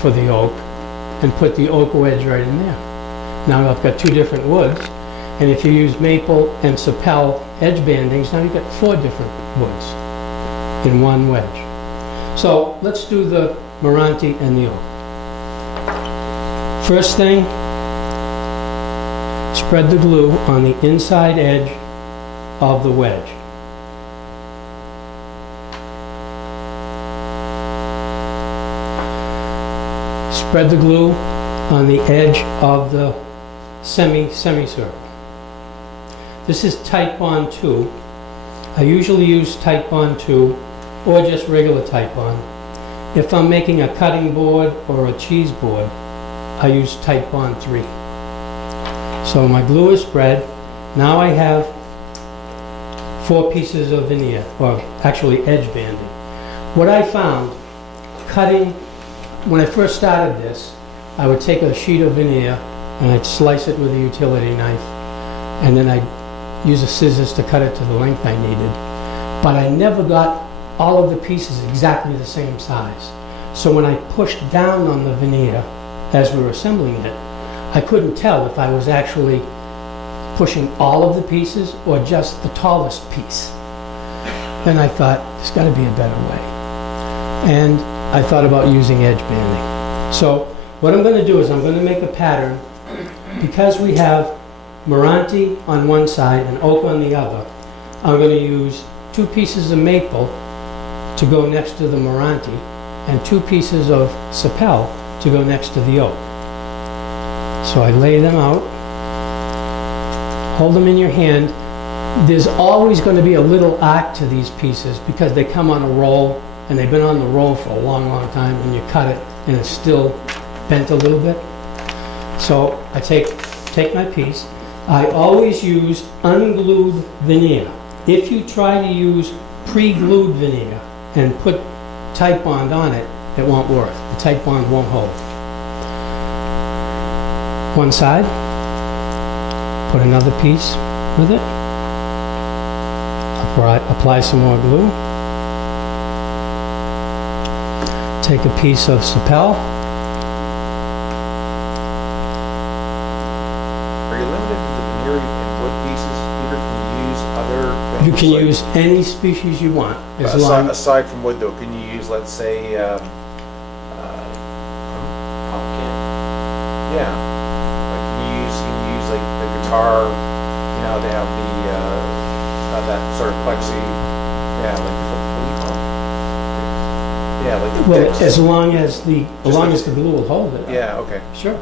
for the oak and put the oak wedge right in there. Now I've got two different woods, and if you use maple and sapel edge bandings, now you've got four different woods in one wedge. So let's do the Meranti and the oak. First thing, spread the glue on the inside edge of the wedge. Spread the glue on the edge of the semicircle. This is Titebond 2. I usually use Titebond 2 or just regular Titebond. If I'm making a cutting board or a cheese board, I use Titebond 3. So my glue is spread. Now I have 4 pieces of veneer, or actually edge banding. What I found cutting, when I first started this, I would take a sheet of veneer and I'd slice it with a utility knife, and then I'd use a scissors to cut it to the length I needed. But I never got all of the pieces exactly the same size. So when I pushed down on the veneer as we were assembling it, I couldn't tell if I was actually pushing all of the pieces or just the tallest piece. Then I thought, there's got to be a better way. And I thought about using edge banding. So what I'm going to do is I'm going to make a pattern. Because we have Meranti on one side and oak on the other, I'm going to use 2 pieces of maple to go next to the Meranti and 2 pieces of sapel to go next to the oak. So I lay them out, hold them in your hand. There's always going to be a little arc to these pieces because they come on a roll, and they've been on the roll for a long, long time, and you cut it and it's still bent a little bit. So I take my piece. I always use unglued veneer. If you try to use pre-glued veneer and put Titebond on it, it won't work. The Titebond won't hold. One side, put another piece with it, apply some more glue, take a piece of sapel. Are you limited to the veneer and wood pieces, Peter? Can you use other things? You can use any species you want. Aside from wood, though, can you use, let's say, pumpkin? Yeah. Like, can you use like the guitar? You know, they have the that sort of plexi. Yeah, like the Well, as long as the glue will hold it. Yeah. Okay. Sure.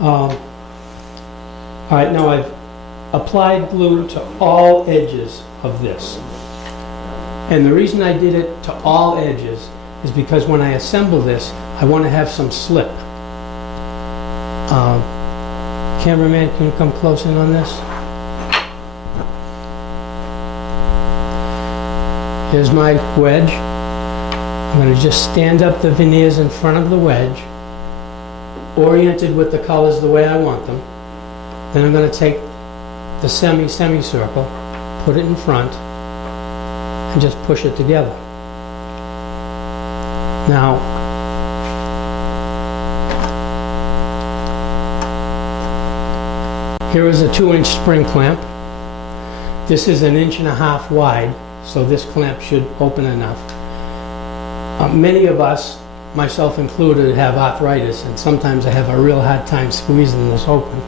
All right. Now I've applied glue to all edges of this, and the reason I did it to all edges is because when I assemble this, I want to have some slip. Cameraman, can you come close in on this? Here's my wedge. I'm going to just stand up the veneers in front of the wedge, oriented with the colors the way I want them. Then I'm going to take the semicircle, put it in front, and just push it together. Now, here is a 2-inch spring clamp. This is 1.5 inches wide, so this clamp should open enough. Many of us, myself included, have arthritis, and sometimes I have a real hard time squeezing this open.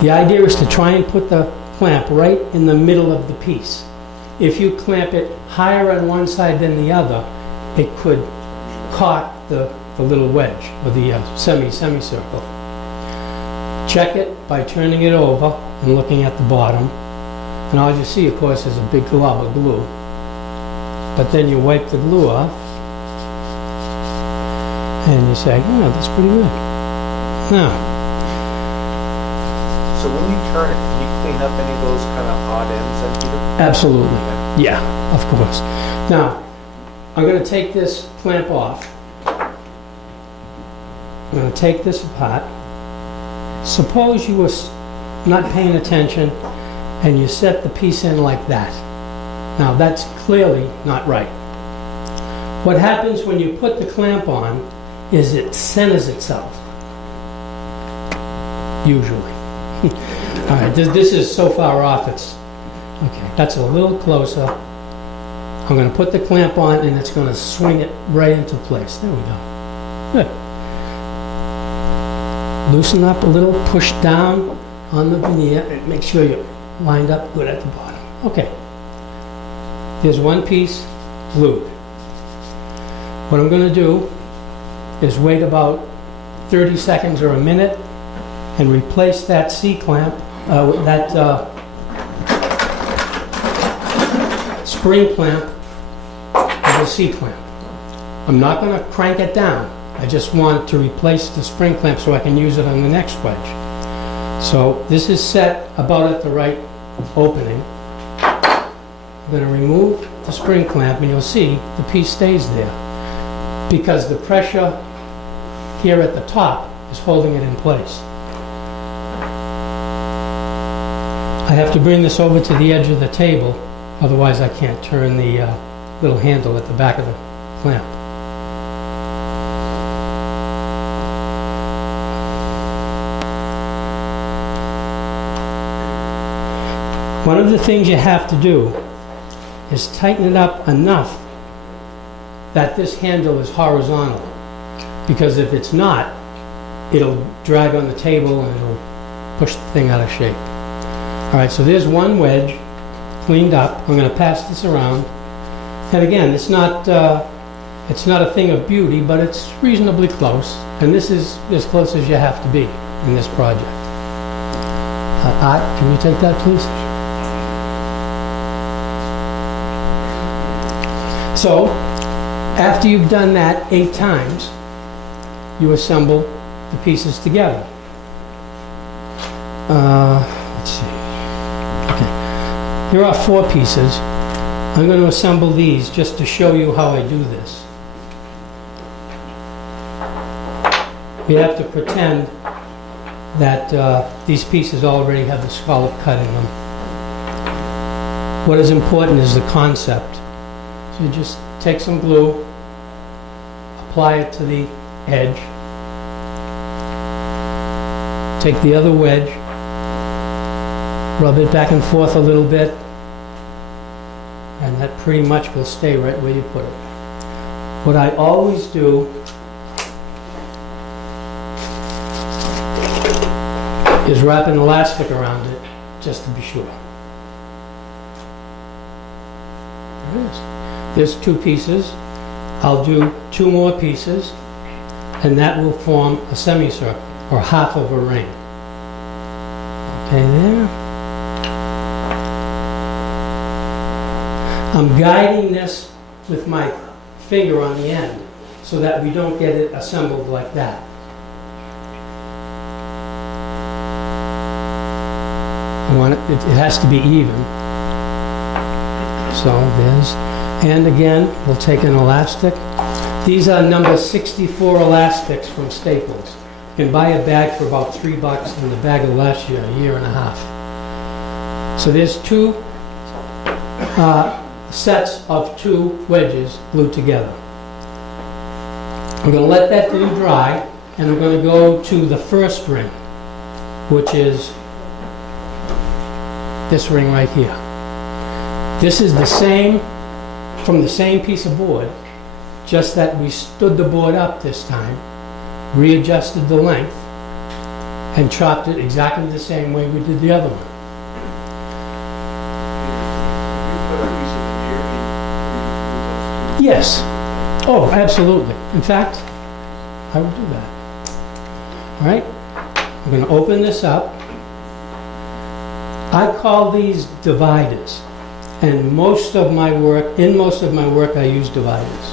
The idea is to try and put the clamp right in the middle of the piece. If you clamp it higher on one side than the other, it could caught the little wedge, or the semicircle. Check it by turning it over and looking at the bottom. And all you see, of course, is a big glob of glue. But then you wipe the glue off, and you say, oh, that's pretty good. Now. So when you turn it, can you clean up any of those kind of odd ends then, Peter? Absolutely. Yeah, of course. Now, I'm going to take this clamp off. I'm going to take this apart. Suppose you were not paying attention and you set the piece in like that. Now that's clearly not right. What happens when you put the clamp on is it centers itself, usually. All right, this is so far off, it's, okay, that's a little closer. I'm going to put the clamp on and it's going to swing it right into place. There we go. Good. Loosen up a little, push down on the veneer, and make sure you're lined up good at the bottom. Okay. There's one piece glued. What I'm going to do is wait about 30 seconds or a minute and replace that C-clamp, that spring clamp with a C-clamp. I'm not going to crank it down. I just want to replace the spring clamp so I can use it on the next wedge. So this is set about at the right opening. I'm going to remove the spring clamp and you'll see the piece stays there because the pressure here at the top is holding it in place. I have to bring this over to the edge of the table, otherwise I can't turn the little handle at the back of the clamp. One of the things you have to do is tighten it up enough that this handle is horizontal. Because if it's not, it'll drag on the table and it'll push the thing out of shape. All right, so there's one wedge cleaned up. I'm going to pass this around. And again, it's not a thing of beauty, but it's reasonably close. And this is as close as you have to be in this project. Art, can you take that, please? So, after you've done that 8 times, you assemble the pieces together. Let's see. Okay. Here are 4 pieces. I'm going to assemble these just to show you how I do this. We have to pretend that these pieces already have the scallop cut in them. What is important is the concept. So you just take some glue, apply it to the edge, take the other wedge, rub it back and forth a little bit, and that pretty much will stay right where you put it. What I always do is wrap an elastic around it just to be sure. There it is. There's 2 pieces. I'll do 2 more pieces, and that will form a semicircle, or half of a ring. Okay, there. I'm guiding this with my finger on the end, so that we don't get it assembled like that. I want it, it has to be even. So there's, and again, we'll take an elastic. These are number 64 elastics from Staples. You can buy a bag for about $3, and the bag will last you a year and a half. So there's 2 sets of 2 wedges glued together. I'm going to let that glue dry, and I'm going to go to the first ring, which is this ring right here. This is the same, from the same piece of board, just that we stood the board up this time, readjusted the length, and chopped it exactly the same way we did the other one. Yes. Oh, absolutely. In fact, I will do that. All right. I'm going to open this up. I call these dividers. And in most of my work, I use dividers.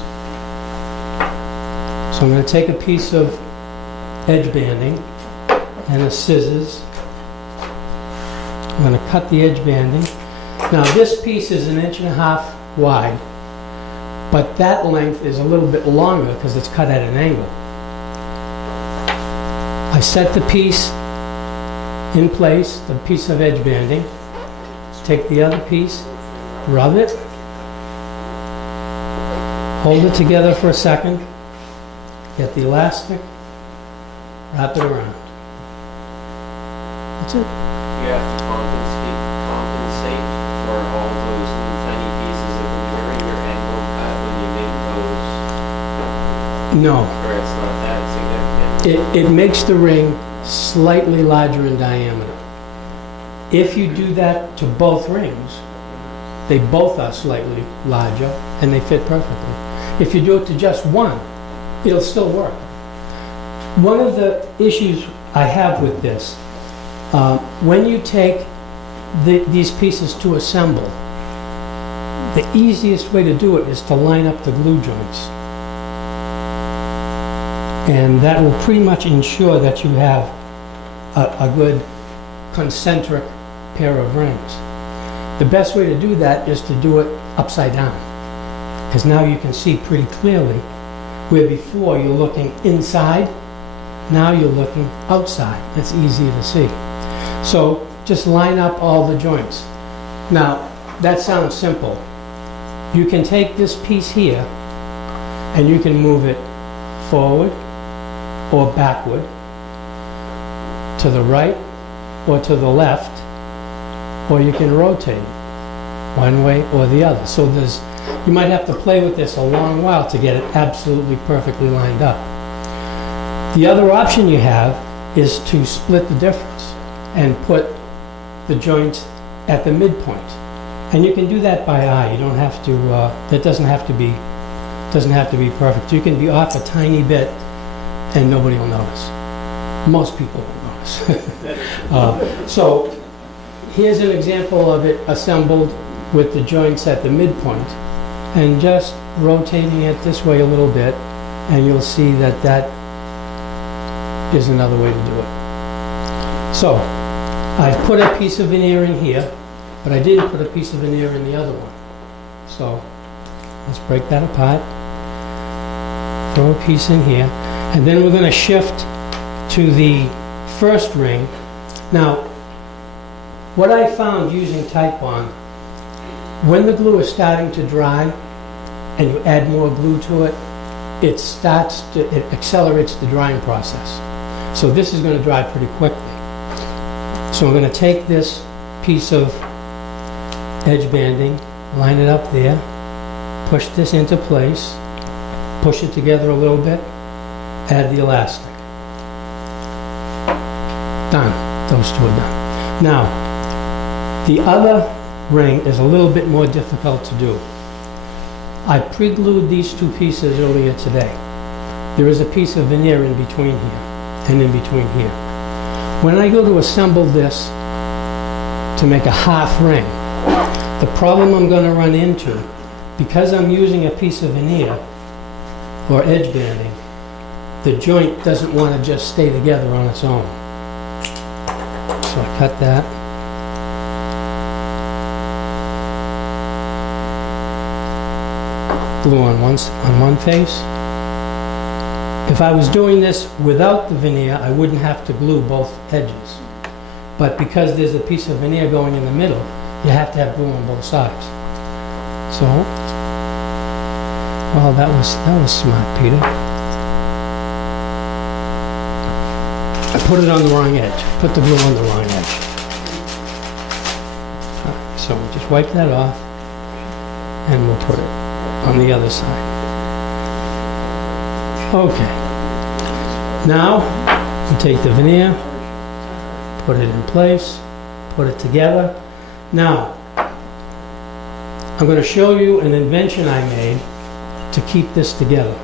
So I'm going to take a piece of edge banding and a scissors. I'm going to cut the edge banding. Now this piece is 1.5 inches wide, but that length is a little bit longer because it's cut at an angle. I set the piece in place, the piece of edge banding, take the other piece, rub it, Hold it together for a second. Get the elastic. Wrap it around. That's it. You have to compensate for all those little tiny pieces of veneering or angle cut when you make those, No. or it's not that significant. It makes the ring slightly larger in diameter. If you do that to both rings, they both are slightly larger and they fit perfectly. If you do it to just one, it'll still work. One of the issues I have with this, when you take these pieces to assemble, the easiest way to do it is to line up the glue joints. And that will pretty much ensure that you have a good concentric pair of rings. The best way to do that is to do it upside down, because now you can see pretty clearly where before you're looking inside, now you're looking outside. It's easier to see. So just line up all the joints. Now, that sounds simple. You can take this piece here and you can move it forward or backward, to the right or to the left, or you can rotate it one way or the other. So you might have to play with this a long while to get it absolutely perfectly lined up. The other option you have is to split the difference and put the joints at the midpoint. And you can do that by eye. You don't have to, that doesn't have to be perfect. You can be off a tiny bit and nobody will notice. Most people won't notice. So here's an example of it assembled with the joints at the midpoint, and just rotating it this way a little bit, and you'll see that that is another way to do it. So I've put a piece of veneer in here, but I didn't put a piece of veneer in the other one. So let's break that apart, throw a piece in here, and then we're going to shift to the first ring. Now, what I found using Titebond, when the glue is starting to dry and you add more glue to it, it accelerates the drying process. So this is going to dry pretty quickly. So I'm going to take this piece of edge banding, line it up there, push this into place, push it together a little bit, add the elastic. Done. Those two are done. Now, the other ring is a little bit more difficult to do. I pre-glued these two pieces earlier today. There is a piece of veneer in between here and in between here. When I go to assemble this to make a half ring, the problem I'm going to run into, because I'm using a piece of veneer or edge banding, the joint doesn't want to just stay together on its own. So I cut that. Glue on one face. If I was doing this without the veneer, I wouldn't have to glue both edges. But because there's a piece of veneer going in the middle, you have to have glue on both sides. So, well, that was smart, Peter. I put it on the wrong edge. Put the glue on the wrong edge. So we'll just wipe that off, and we'll put it on the other side. Okay. Now, you take the veneer, put it in place, put it together. Now, I'm going to show you an invention I made to keep this together.